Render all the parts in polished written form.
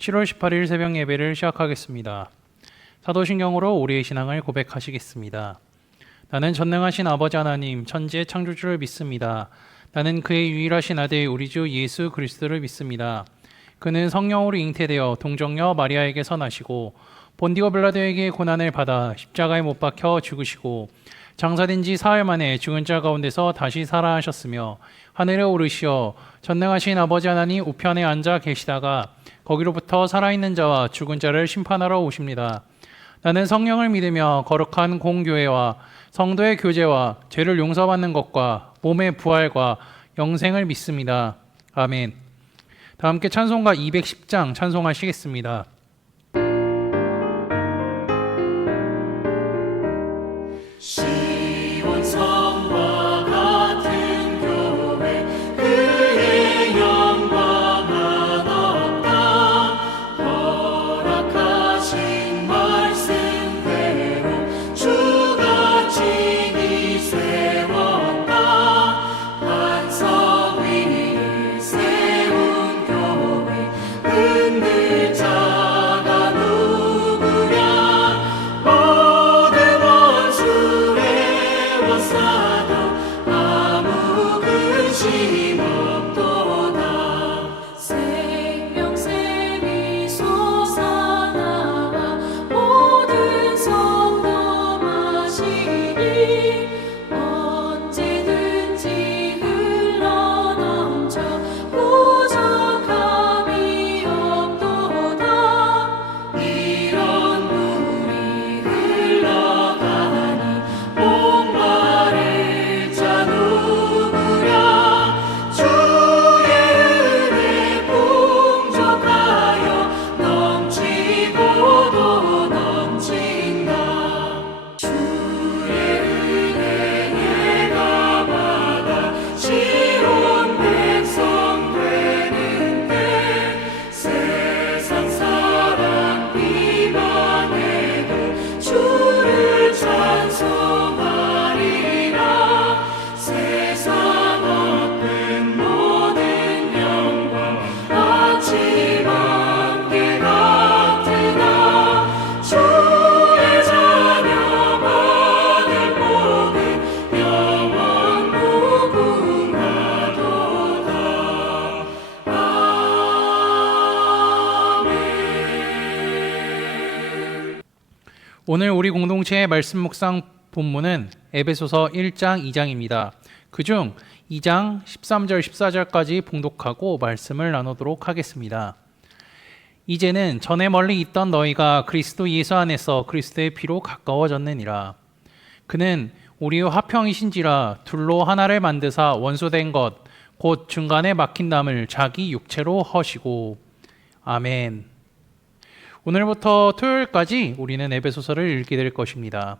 7월 18일 새벽 예배를 시작하겠습니다. 사도신경으로 우리의 신앙을 고백하시겠습니다. 나는 전능하신 아버지 하나님 천지의 창조주를 믿습니다. 나는 그의 유일하신 아들 우리 주 예수 그리스도를 믿습니다. 그는 성령으로 잉태되어 동정녀 마리아에게서 나시고 본디오 빌라도에게 고난을 받아 십자가에 못 박혀 죽으시고 장사된 지 사흘 만에 죽은 자 가운데서 다시 살아나셨으며 하늘에 오르시어 전능하신 아버지 하나님 우편에 앉아 계시다가 거기로부터 살아있는 자와 죽은 자를 심판하러 오십니다. 나는 성령을 믿으며 거룩한 공교회와 성도의 교제와 죄를 용서받는 것과 몸의 부활과 영생을 믿습니다. 아멘. 다 함께 찬송가 210장 찬송하시겠습니다. 시온성과 같은 교회 그의 영광은 없다. 허락하신 말씀대로 주가 진히 세웠다. 반석 위를 세운 교회 흔들 자가 누구랴. 모든 원수의 원사도 아무 근심 없도다. 생명샘이 솟아나와 모든 성도 마시니 언제든지 흘러넘쳐 부족함이 없도다. 이런 물이 흘러가니 목마를 자 누구랴. 주의 은혜 풍족하여 넘치고도 넘친다. 주의 은혜 내가 받아 시온 백성 되는 때 세상 사람 비방해도 주를 찬송하리라. 세상 얻은 모든 영광 아침 안개 같으나 주의 자녀 받을 복은 영원 무궁하도다. 아멘. 오늘 우리 공동체의 말씀 묵상 본문은 에베소서 1장 2장입니다. 그중 2장 13절 14절까지 봉독하고 말씀을 나누도록 하겠습니다. 이제는 전에 멀리 있던 너희가 그리스도 예수 안에서 그리스도의 피로 가까워졌느니라. 그는 우리의 화평이신지라 둘로 하나를 만드사 원수된 것 곧 중간에 막힌 담을 자기 육체로 허시고. 아멘. 오늘부터 토요일까지 우리는 에베소서를 읽게 될 것입니다.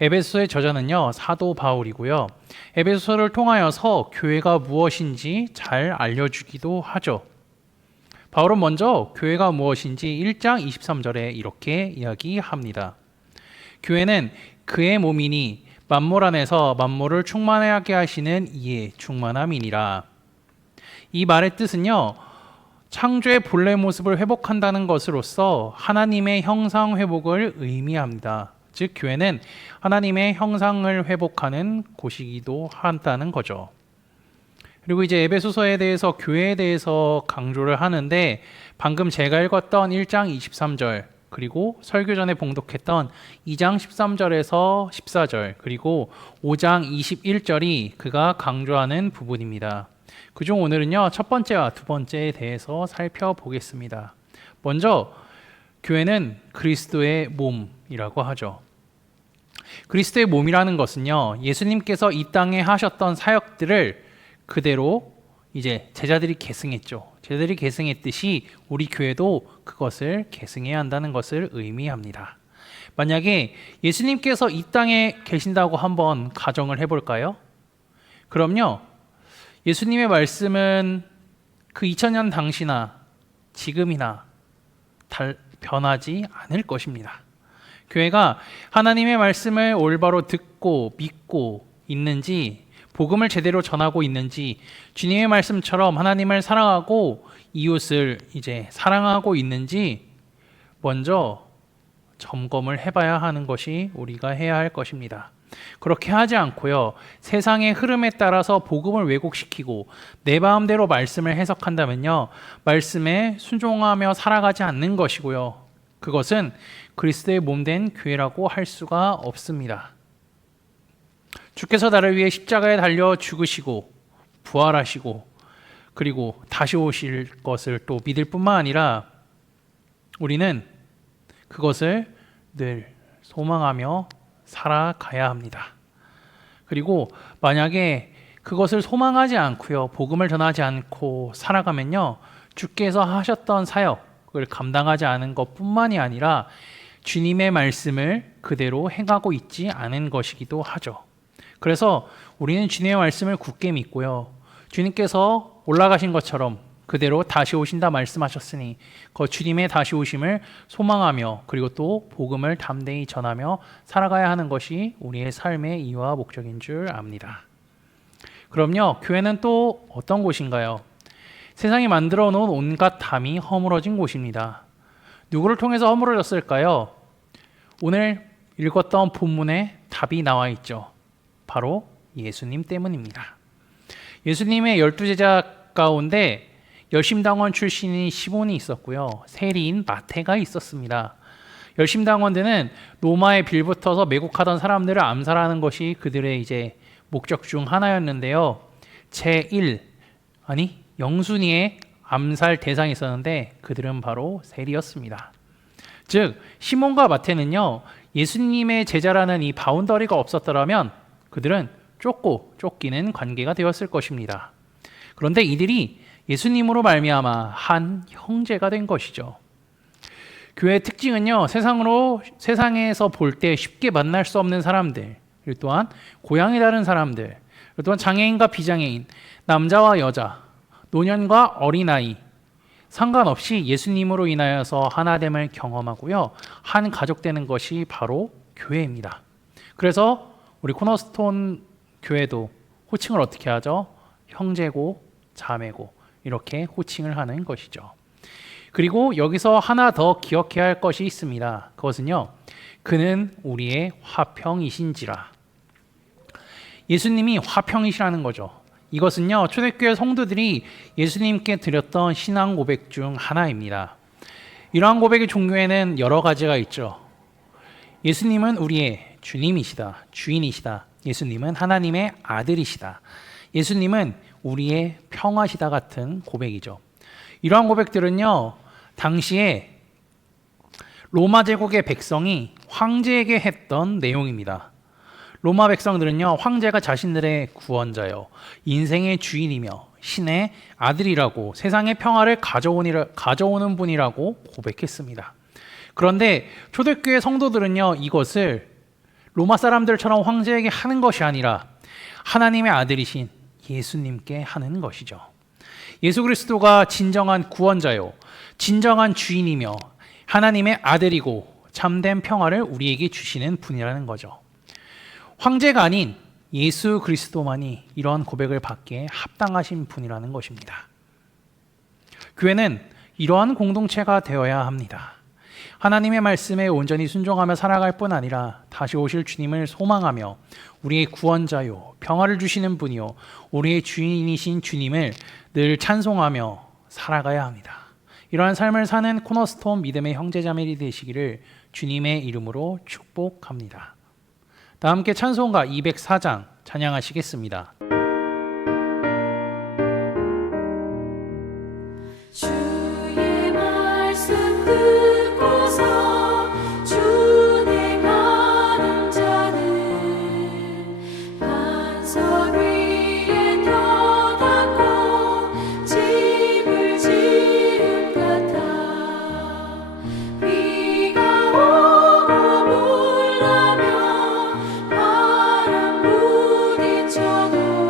에베소서의 저자는요, 사도 바울이고요. 에베소서를 통하여서 교회가 무엇인지 잘 알려주기도 하죠. 바울은 먼저 교회가 무엇인지 1장 23절에 이렇게 이야기합니다. 교회는 그의 몸이니 만물 안에서 만물을 충만하게 하시는 이의 충만함이니라. 이 말의 뜻은요, 창조의 본래 모습을 회복한다는 것으로서 하나님의 형상 회복을 의미합니다. 즉 교회는 하나님의 형상을 회복하는 곳이기도 한다는 거죠. 그리고 이제 에베소서에 대해서 교회에 대해서 강조를 하는데 방금 제가 읽었던 1장 23절 그리고 설교 전에 봉독했던 2장 13절에서 14절 그리고 5장 21절이 그가 강조하는 부분입니다. 그중 오늘은요, 첫 번째와 두 번째에 대해서 살펴보겠습니다. 먼저 교회는 그리스도의 몸이라고 하죠. 그리스도의 몸이라는 것은요, 예수님께서 이 땅에 하셨던 사역들을 그대로 이제 제자들이 계승했죠. 제자들이 계승했듯이 우리 교회도 그것을 계승해야 한다는 것을 의미합니다. 만약에 예수님께서 이 땅에 계신다고 한번 가정을 해볼까요? 그럼요, 예수님의 말씀은 그 2000년 당시나 지금이나 변하지 않을 것입니다. 교회가 하나님의 말씀을 올바로 듣고 믿고 있는지, 복음을 제대로 전하고 있는지, 주님의 말씀처럼 하나님을 사랑하고 이웃을 이제 사랑하고 있는지 먼저 점검을 해봐야 하는 것이 우리가 해야 할 것입니다. 그렇게 하지 않고요, 세상의 흐름에 따라서 복음을 왜곡시키고 내 마음대로 말씀을 해석한다면요, 말씀에 순종하며 살아가지 않는 것이고요, 그것은 그리스도의 몸된 교회라고 할 수가 없습니다. 주께서 나를 위해 십자가에 달려 죽으시고 부활하시고 그리고 다시 오실 것을 또 믿을 뿐만 아니라 우리는 그것을 늘 소망하며 살아가야 합니다. 그리고 만약에 그것을 소망하지 않고요, 복음을 전하지 않고 살아가면요, 주께서 하셨던 사역을 감당하지 않은 것뿐만이 아니라 주님의 말씀을 그대로 행하고 있지 않은 것이기도 하죠. 그래서 우리는 주님의 말씀을 굳게 믿고요, 주님께서 올라가신 것처럼 그대로 다시 오신다 말씀하셨으니 그 주님의 다시 오심을 소망하며 그리고 또 복음을 담대히 전하며 살아가야 하는 것이 우리의 삶의 이유와 목적인 줄 압니다. 그럼요, 교회는 또 어떤 곳인가요? 세상이 만들어 놓은 온갖 담이 허물어진 곳입니다. 누구를 통해서 허물어졌을까요? 오늘 읽었던 본문에 답이 나와 있죠. 바로 예수님 때문입니다. 예수님의 12제자 가운데 열심당원 출신인 시몬이 있었고요, 세리인 마태가 있었습니다. 열심당원들은 로마에 빌붙어서 매국하던 사람들을 암살하는 것이 그들의 이제 목적 중 하나였는데요, 영순위의 암살 대상이 있었는데 그들은 바로 세리였습니다. 즉 시몬과 마태는요, 예수님의 제자라는 이 바운더리가 없었더라면 그들은 쫓기는 관계가 되었을 것입니다. 그런데 이들이 예수님으로 말미암아 한 형제가 된 것이죠. 교회의 특징은요, 세상에서 볼 때 쉽게 만날 수 없는 사람들, 그리고 또한 고향이 다른 사람들, 그리고 또한 장애인과 비장애인, 남자와 여자, 노년과 어린아이 상관없이 예수님으로 인하여서 하나됨을 경험하고요, 한 가족 되는 것이 바로 교회입니다. 그래서 우리 코너스톤 교회도 호칭을 어떻게 하죠? 형제고 자매고 이렇게 호칭을 하는 것이죠. 그리고 여기서 하나 더 기억해야 할 것이 있습니다. 그것은요, 그는 우리의 화평이신지라. 예수님이 화평이시라는 거죠. 이것은요, 초대교회 성도들이 예수님께 드렸던 신앙 고백 중 하나입니다. 이러한 고백의 종교에는 여러 가지가 있죠. 예수님은 우리의 주님이시다, 주인이시다. 예수님은 하나님의 아들이시다. 예수님은 우리의 평화시다 같은 고백이죠. 이러한 고백들은요, 당시에 로마 제국의 백성이 황제에게 했던 내용입니다. 로마 백성들은요, 황제가 자신들의 구원자요, 인생의 주인이며 신의 아들이라고 세상의 평화를 가져오는 분이라고 고백했습니다. 그런데 초대교회 성도들은요, 이것을 로마 사람들처럼 황제에게 하는 것이 아니라 하나님의 아들이신 예수님께 하는 것이죠. 예수 그리스도가 진정한 구원자요, 진정한 주인이며 하나님의 아들이고 참된 평화를 우리에게 주시는 분이라는 거죠. 황제가 아닌 예수 그리스도만이 이러한 고백을 받기에 합당하신 분이라는 것입니다. 교회는 이러한 공동체가 되어야 합니다. 하나님의 말씀에 온전히 순종하며 살아갈 뿐 아니라 다시 오실 주님을 소망하며 우리의 구원자요, 평화를 주시는 분이요, 우리의 주인이신 주님을 늘 찬송하며 살아가야 합니다. 이러한 삶을 사는 코너스톤 믿음의 형제자매들이 되시기를 주님의 이름으로 축복합니다. 다 함께 찬송가 204장 찬양하시겠습니다. 주의 말씀 듣고서 준행하는 자는 반석 위에 펴닫고 집을 지은 같아. 비가 오고 물나며 바람 부딪혀도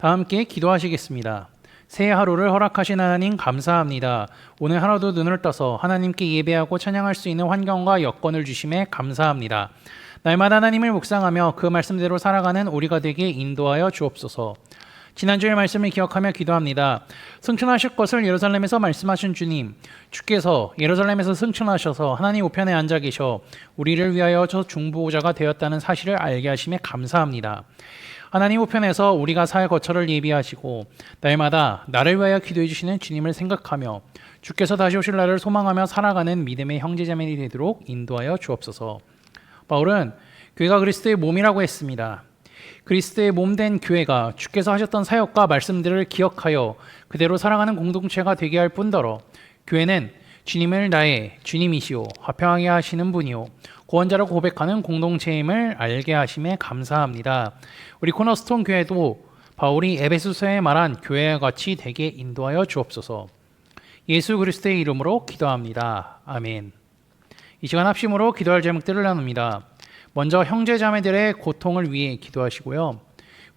다 함께 기도하시겠습니다. 새해 하루를 허락하신 하나님 감사합니다. 오늘 하루도 눈을 떠서 하나님께 예배하고 찬양할 수 있는 환경과 여건을 주심에 감사합니다. 날마다 하나님을 묵상하며 그 말씀대로 살아가는 우리가 되게 인도하여 주옵소서. 지난주의 말씀을 기억하며 기도합니다. 승천하실 것을 예루살렘에서 말씀하신 주님, 주께서 예루살렘에서 승천하셔서 하나님 우편에 앉아 계셔 우리를 위하여 저 중보자가 되었다는 사실을 알게 하심에 감사합니다. 하나님 우편에서 우리가 살 거처를 예비하시고 날마다 나를 위하여 기도해 주시는 주님을 생각하며 주께서 다시 오실 날을 소망하며 살아가는 믿음의 형제자매들이 되도록 인도하여 주옵소서. 바울은 교회가 그리스도의 몸이라고 했습니다. 그리스도의 몸된 교회가 주께서 하셨던 사역과 말씀들을 기억하여 그대로 살아가는 공동체가 되게 할 뿐더러 교회는 주님을 나의 주님이시오 화평하게 하시는 분이요 구원자로 고백하는 공동체임을 알게 하심에 감사합니다. 우리 코너스톤 교회도 바울이 에베소서에 말한 교회와 같이 되게 인도하여 주옵소서. 예수 그리스도의 이름으로 기도합니다. 아멘. 이 시간 합심으로 기도할 제목들을 나눕니다. 먼저 형제자매들의 고통을 위해 기도하시고요.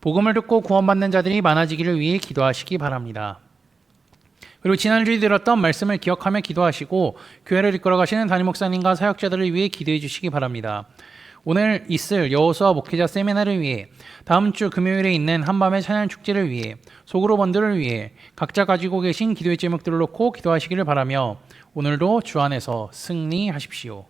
복음을 듣고 구원받는 자들이 많아지기를 위해 기도하시기 바랍니다. 그리고 지난주에 들었던 말씀을 기억하며 기도하시고 교회를 이끌어 가시는 담임 목사님과 사역자들을 위해 기도해 주시기 바랍니다. 오늘 있을 여호수아 목회자 세미나를 위해, 다음 주 금요일에 있는 한밤의 찬양 축제를 위해, 소그룹 원들을 위해 각자 가지고 계신 기도의 제목들을 놓고 기도하시기를 바라며 오늘도 주 안에서 승리하십시오.